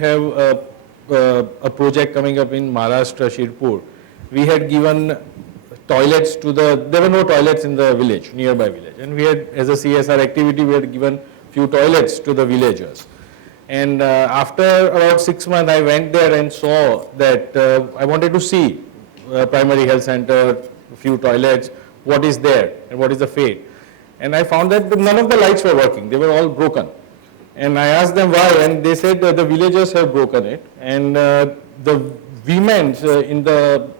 have a project coming up in Maharashtra, Shirpur. We had given toilets to there were no toilets in the village, nearby village. And we had, as a CSR activity, we had given few toilets to the villagers. And after about 6 months, I went there and saw that I wanted to see primary health center, few toilets, what is there and what is the fate. And I found that none of the lights were working. They were all broken. And I asked them why, and they said the villagers have broken it, and the women in the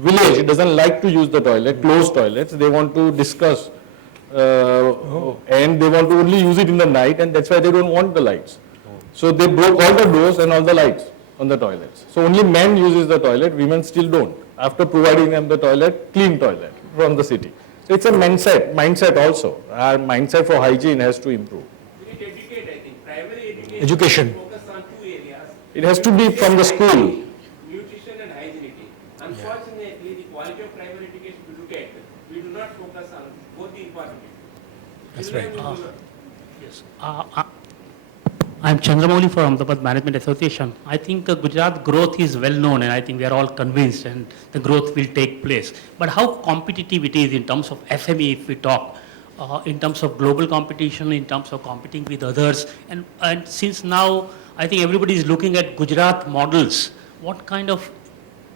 village doesn't like to use the toilet, closed toilets. They want to discuss, and they want to only use it in the night, and that's why they don't want the lights. So they broke all the doors and all the lights on the toilets. So only men uses the toilet, women still don't. After providing them the toilet, clean toilet from the city. So it's a mindset also. Our mindset for hygiene has to improve. Education. Focus on two areas. It has to be from the school. Nutrition and hygiene. Unfortunately, the quality of primary education we look at, we do not focus on both the important issues. That's right. Yes. I'm Chandramouli from Ahmedabad Management Association. I think Gujarat growth is well known, and I think we are all convinced and the growth will take place. But how competitive it is in terms of SME if we talk, in terms of global competition, in terms of competing with others, and since now I think everybody is looking at Gujarat models, what kind of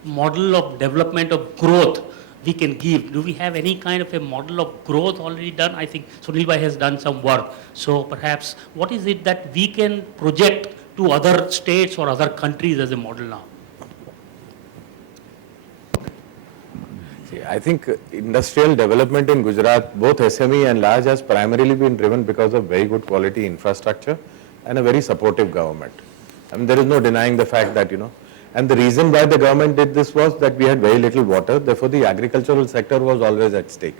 model of development of growth we can give? Do we have any kind of a model of growth already done? I think Sunil Bhai has done some work. So perhaps what is it that we can project to other states or other countries as a model now? See, I think industrial development in Gujarat, both SME and large, has primarily been driven because of very good quality infrastructure and a very supportive government. I mean, there is no denying the fact that, and the reason why the government did this was that we had very little water, therefore the agricultural sector was always at stake.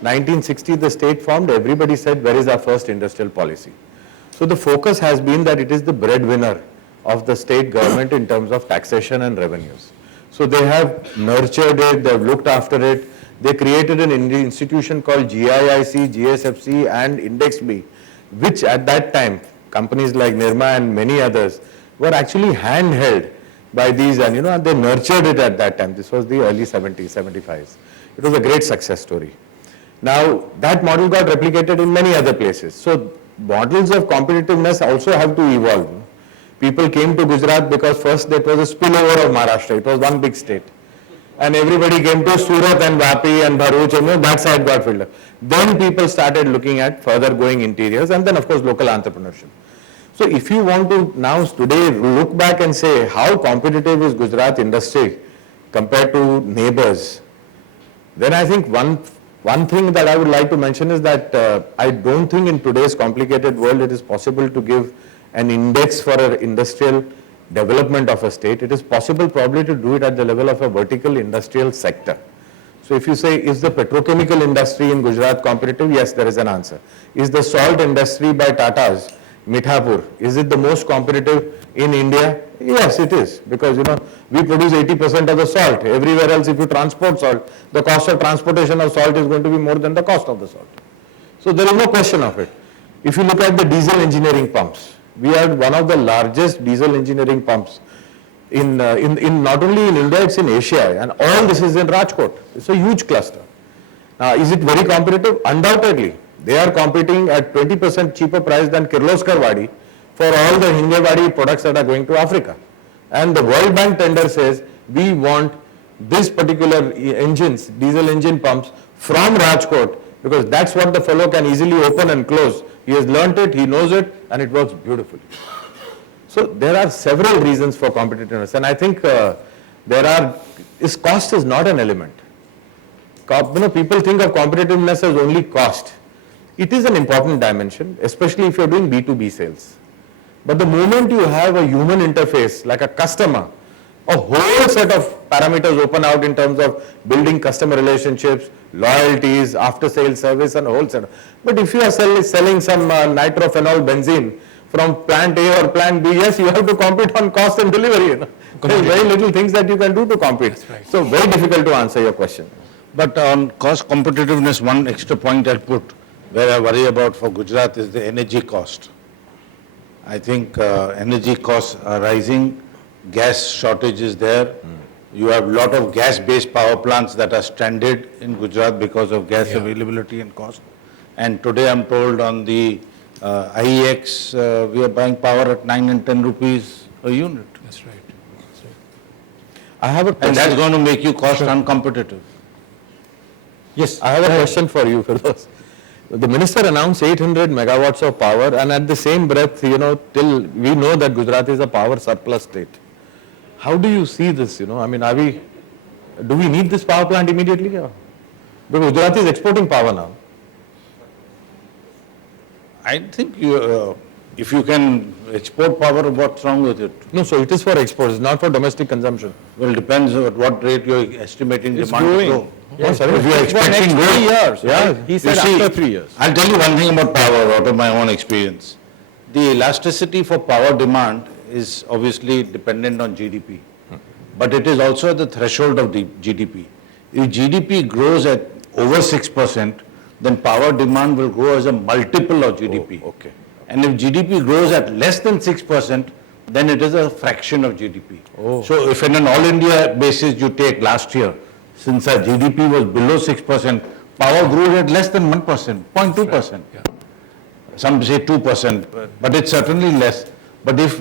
1960, the state formed, everybody said, where is our first industrial policy? So the focus has been that it is the breadwinner of the state government in terms of taxation and revenues. So they have nurtured it, they have looked after it, they created an institution called GIIC, GSFC and Index B, which at that time, companies like Nirma and many others were actually handheld by these, and and they nurtured it at that time. This was the early 70s, 75s. It was a great success story. Now, that model got replicated in many other places. So, models of competitiveness also have to evolve. People came to Gujarat because first there was a spillover of Maharashtra. It was one big state. And everybody came to Surat and Vapi and Bharuch, and that side got filled up. Then people started looking at further going interiors, and then of course local entrepreneurship. So if you want to now today look back and say how competitive is Gujarat industry compared to neighbors, then I think one thing that I would like to mention is that I don't think in today's complicated world it is possible to give an index for an industrial development of a state. It is possible probably to do it at the level of a vertical industrial sector. So if you say, is the petrochemical industry in Gujarat competitive? Yes, there is an answer. Is the salt industry by Tata's, Mithapur, is it the most competitive in India? Yes, it is, because we produce 80% of the salt. Everywhere else, if you transport salt, the cost of transportation of salt is going to be more than the cost of the salt. So there is no question of it. If you look at the diesel engineering pumps, we are one of the largest diesel engineering pumps in not only in India, it's in Asia, and all this is in Rajkot. It's a huge cluster. Now, is it very competitive? Undoubtedly. They are competing at 20% cheaper price than Kirloskar Wadi for all the Hingewadi products that are going to Africa. And the World Bank tender says, we want this particular engines, diesel engine pumps from Rajkot, because that's what the fellow can easily open and close. He has learnt it, he knows it, and it works beautifully. So there are several reasons for competitiveness, and I think cost is not an element. People think of competitiveness as only cost. It is an important dimension, especially if you're doing B2B sales. But the moment you have a human interface, like a customer, a whole set of parameters open out in terms of building customer relationships, loyalties, after-sales service, and a whole set. But if you are selling some nitrophenol benzene from plant A or plant B, yes, you have to compete on cost and delivery. There are very little things that you can do to compete. Right. So very difficult to answer your question. But on cost competitiveness, one extra point I'll put, where I worry about for Gujarat is the energy cost. I think energy costs are rising, gas shortage is there. You have a lot of gas-based power plants that are stranded in Gujarat because of gas availability and cost. And today I'm told on the IEX, we are buying power at 9 and 10 rupees a unit. That's right. That's right. I have a And question. that's going to make you cost uncompetitive. Yes. I have a question for you, Firdaus. The minister announced 800 megawatts of power, and at the same breath, till we know that Gujarat is a power surplus state. How do you see this? I mean, do we need this power plant immediately? Or? Because Gujarat is exporting power now. I think if you can export power, what's wrong with it? No, so it is for exports, not for domestic consumption. Well, it depends at what rate you're estimating It's demand growing. to grow. Yes, sir. If you're It's for expecting next 3 growth, years. Yeah, he said You see, after 3 years. I'll tell you one thing about power out of my own experience. The elasticity for power demand is obviously dependent on GDP, but it is also at the threshold of the GDP. If GDP grows at over 6%, then power demand will grow as a multiple of GDP. Oh, okay. And if GDP grows at less than 6%, then it is a fraction of GDP. Oh. So if in an all India basis you take last year, since our GDP was below 6%, power grew at less than 1%, 0.2%. Yeah. Some say 2%, but it's certainly less. But if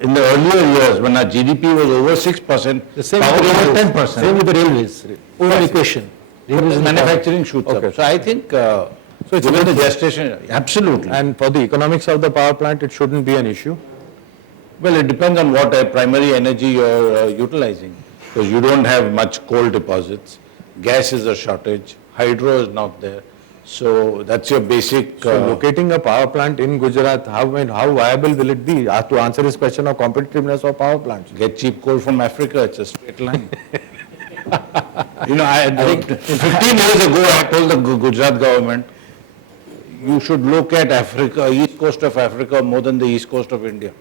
in the earlier years when our GDP was over 6%, The same power with grew the at railways. 10%. Same with the railways. Over equation. Railways and Manufacturing shoots Okay. up. So I think, so it's given the good for- gestation, absolutely. And for the economics of the power plant, it shouldn't be an issue. Well, it depends on what primary energy you're utilizing, because you don't have much coal deposits, gas is a shortage, hydro is not there, so that's your basic. So locating a power plant in Gujarat, how viable will it be? To answer his question of competitiveness of power plants. Get cheap coal from Africa, it's a straight line. I think 15 years ago, I told the Gujarat government, you should look at Africa, east coast of Africa more than the east coast of India.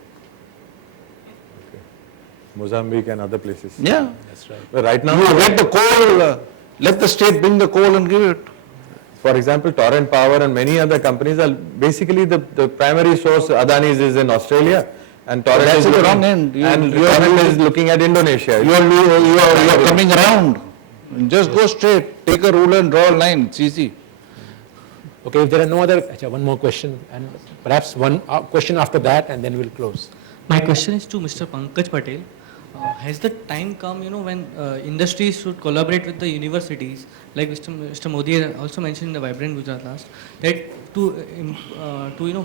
Mozambique and other places. Yeah. That's right. But right now, You get the coal, let the state bring the coal and give it. for example, Torrent Power and many other companies are basically the primary source. Adani's is in Australia, and Torrent That's is at the looking- wrong end. and You are Torrent is losing- looking at Indonesia. You're coming around. Just go straight, take a ruler and draw a line, it's easy. Okay, if there are no other, one more question, and perhaps one question after that, and then we'll close. My question is to Mr. Pankaj Patel. Has the time come, when industries should collaborate with the universities, like Mr. Modi also mentioned in the Vibrant Gujarat last, that to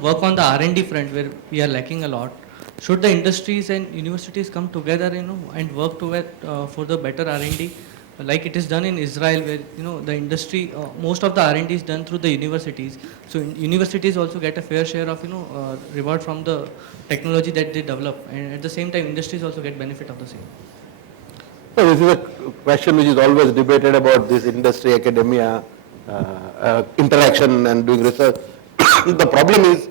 work on the R&D front where we are lacking a lot, should the industries and universities come together, and work together for the better R&D, like it is done in Israel, where the industry, most of the R&D is done through the universities. So universities also get a fair share of reward from the technology that they develop, and at the same time industries also get benefit of the same. So this is a question which is always debated about this industry academia interaction and doing research. The problem is,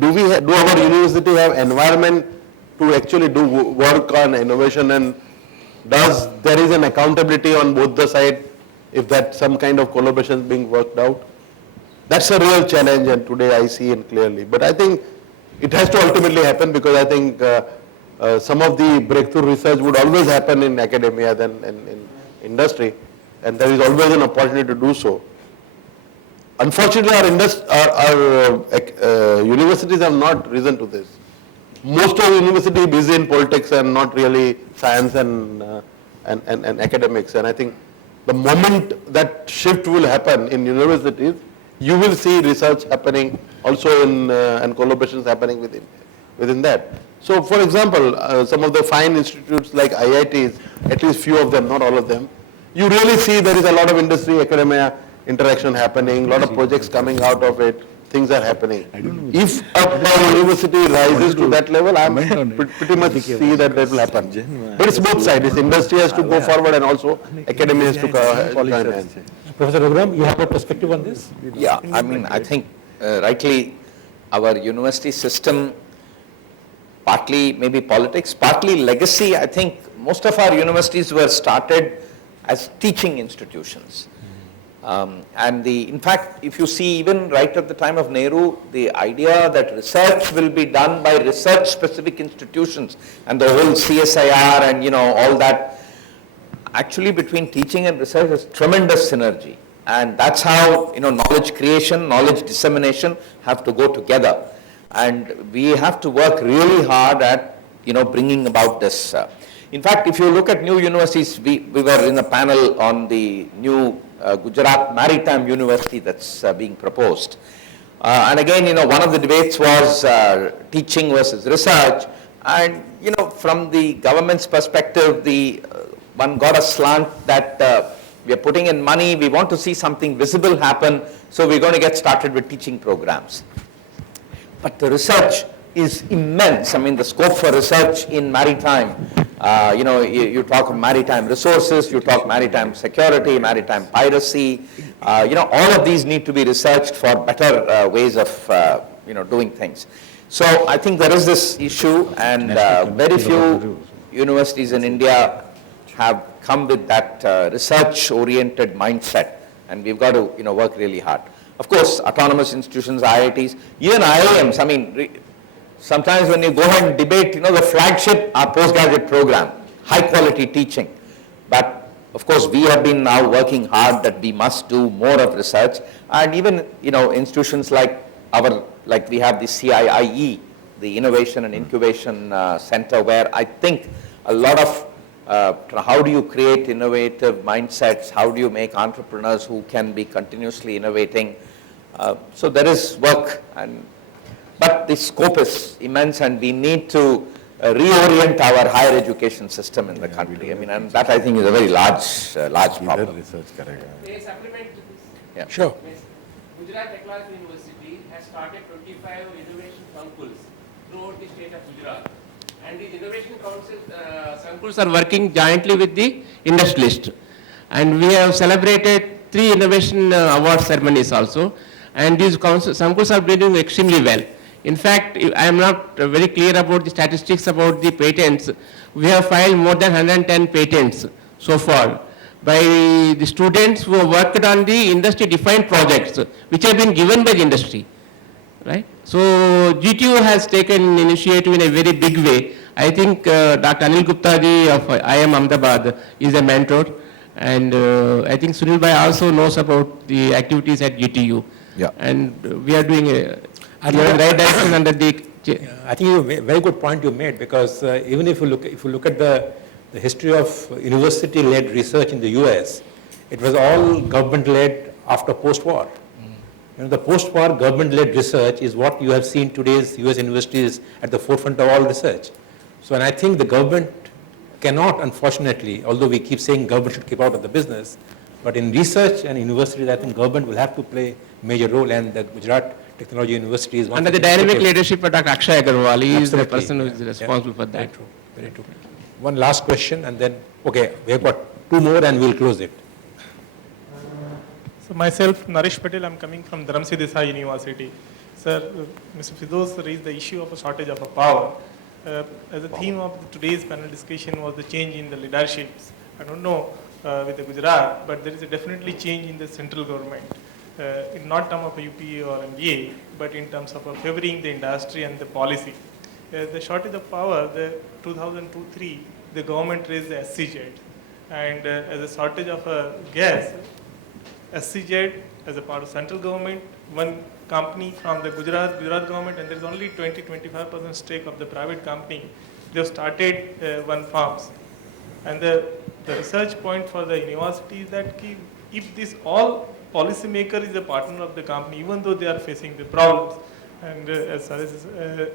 do our university have environment to actually do work on innovation, and does there is an accountability on both the side if that some kind of collaboration is being worked out? That's a real challenge, and today I see it clearly. But I think it has to ultimately happen, because I think some of the breakthrough research would always happen in academia than in industry, and there is always an opportunity to do so. Unfortunately, our universities have not risen to this. Most of the university is busy in politics and not really science and academics. And I think the moment that shift will happen in universities, you will see research happening also in and collaborations happening within that. So, for example, some of the fine institutes like IITs, at least few of them, not all of them, you really see there is a lot of industry academia interaction happening, a lot of projects coming out of it. Things are happening. If a university rises to that level, I pretty much see that will happen. But it's both sides. It's industry has to go forward, and also academia has to join hands. Professor Raghuram, you have a perspective on this? Yeah, I mean, I think rightly our university system, partly maybe politics, partly legacy. I think most of our universities were started as teaching institutions. And in fact, if you see even right at the time of Nehru, the idea that research will be done by research-specific institutions and the whole CSIR and all that, actually between teaching and research is tremendous synergy. And that's how knowledge creation, knowledge dissemination have to go together. And we have to work really hard at bringing about this. In fact, if you look at new universities, we were in a panel on the new Gujarat Maritime University that's being proposed. And again, one of the debates was teaching versus research. And, from the government's perspective, one got a slant that we are putting in money, we want to see something visible happen, so we're going to get started with teaching programs. But the research is immense. I mean, the scope for research in maritime, you talk of maritime resources, you talk maritime security, maritime piracy, all of these need to be researched for better ways of, doing things. So I think there is this issue, and very few universities in India have come with that research-oriented mindset, and we've got to, work really hard. Of course, autonomous institutions, IITs, even IIMs, I mean, sometimes when you go and debate, the flagship, our postgraduate program, high quality teaching. But of course, we have been now working hard that we must do more of research, and even, institutions like we have the CIIE, the Innovation and Incubation Center, where I think a lot of how do you create innovative mindsets, how do you make entrepreneurs who can be continuously innovating. So there is work, but the scope is immense, and we need to reorient our higher education system in the country. I mean, and that I think is a very large problem. May I supplement to this? Yeah. Sure. Yes. Gujarat Technological University has started 25 innovation councils throughout the state of Gujarat. And these innovation councils are working jointly with the industrialists. And we have celebrated 3 innovation award ceremonies also. And these councils are doing extremely well. In fact, I am not very clear about the statistics about the patents. We have filed more than 110 patents so far by the students who have worked on the industry-defined projects, which have been given by the industry, right? So GTU has taken initiative in a very big way. I think Dr. Anil Gupta ji of IIM Ahmedabad is a mentor, and I think Sunil Bhai also knows about the activities at GTU. Yeah. And we are doing I we are in the right direction under the. I think a very good point you made, because even if you look at the history of university-led research in the US, it was all government-led after post-war. The post-war government-led research is what you have seen today's US universities at the forefront of all research. So, and I think the government cannot, unfortunately, although we keep saying government should keep out of the business, but in research and universities, I think government will have to play a major role, and the Gujarat Technology University is one. Under the dynamic leadership of Dr. Akshay Agarwal, he is the Absolutely, person who is responsible for that. Very true, very true. One last question, and then, okay, we have got 2 more and we'll close it. So myself, Naresh Patel, I'm coming from Dharamsi Desai University. Sir, Mr. Fidos raised the issue of a shortage of a power. As a theme of today's panel discussion was the change in the leaderships. I don't know with the Gujarat, but there is a definitely change in the central government. In not term of a UPA or MBA, but in terms of favoring the industry and the policy. The shortage of power, the 2002-03, the government raised the SCZ, and as a shortage of gas, SCZ as a part of central government, one company from the Gujarat government, and there is only 20-25% stake of the private company. They have started one farms, and the research point for the university is that if this all policymaker is a partner of the company, even though they are facing the problems. And as Saris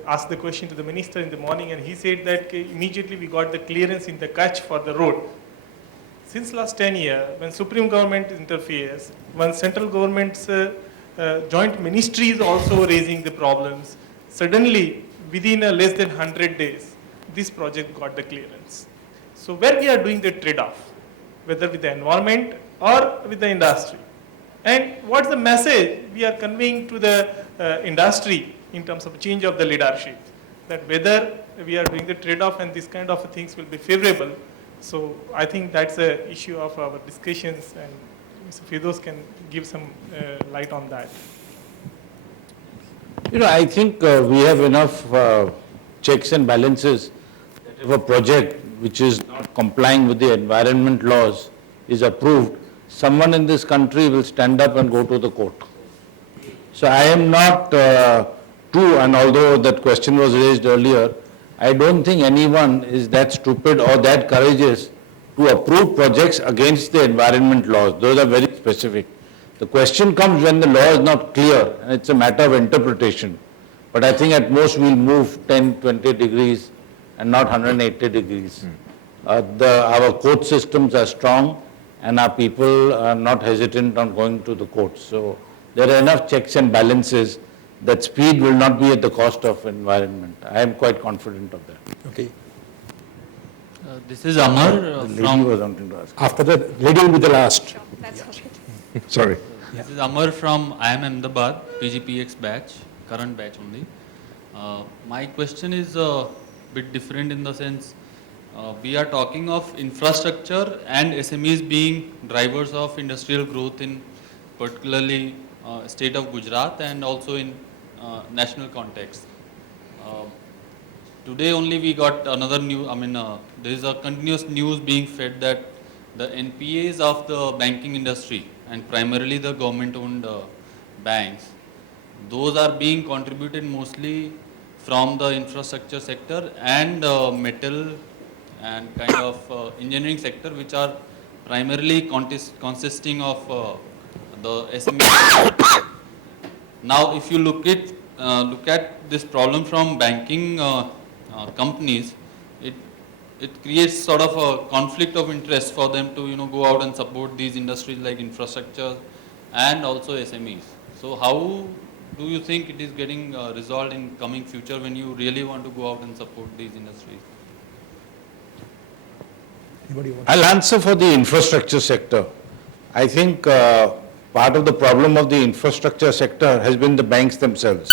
asked the question to the minister in the morning, and he said that immediately we got the clearance in the Kutch for the road. Since last 10 years, when Supreme Government interferes, when central government's joint ministry is also raising the problems, suddenly within less than 100 days, this project got the clearance. So where we are doing the trade-off, whether with the environment or with the industry. And what's the message we are conveying to the industry in terms of change of the leadership, that whether we are doing the trade-off and this kind of things will be favorable. So I think that's the issue of our discussions, and Mr. Firdaus can give some light on that. I think we have enough checks and balances that if a project which is not complying with the environment laws is approved, someone in this country will stand up and go to the court. So I am not true, and although that question was raised earlier, I don't think anyone is that stupid or that courageous to approve projects against the environment laws. Those are very specific. The question comes when the law is not clear and it's a matter of interpretation. But I think at most we'll move 10, 20 degrees and not 180 degrees. Our court systems are strong and our people are not hesitant on going to the courts. So there are enough checks and balances that speed will not be at the cost of environment. I am quite confident of that. Okay. This is Amar The lady from. was wanting to ask. After the lady will be the last. That's okay. Sorry. This is Amar from IIM Ahmedabad, PGPX batch, current batch only. My question is a bit different in the sense we are talking of infrastructure and SMEs being drivers of industrial growth in particularly state of Gujarat and also in national context. Today only we got another news, there is a continuous news being fed that the NPAs of the banking industry and primarily the government-owned banks, those are being contributed mostly from the infrastructure sector and metal and kind of engineering sector, which are primarily consisting of the SME. Now, if you look at this problem from banking companies, it creates sort of a conflict of interest for them to go out and support these industries like infrastructure and also SMEs. So how do you think it is getting resolved in coming future when you really want to go out and support these industries? I'll answer for the infrastructure sector. I think part of the problem of the infrastructure sector has been the banks themselves.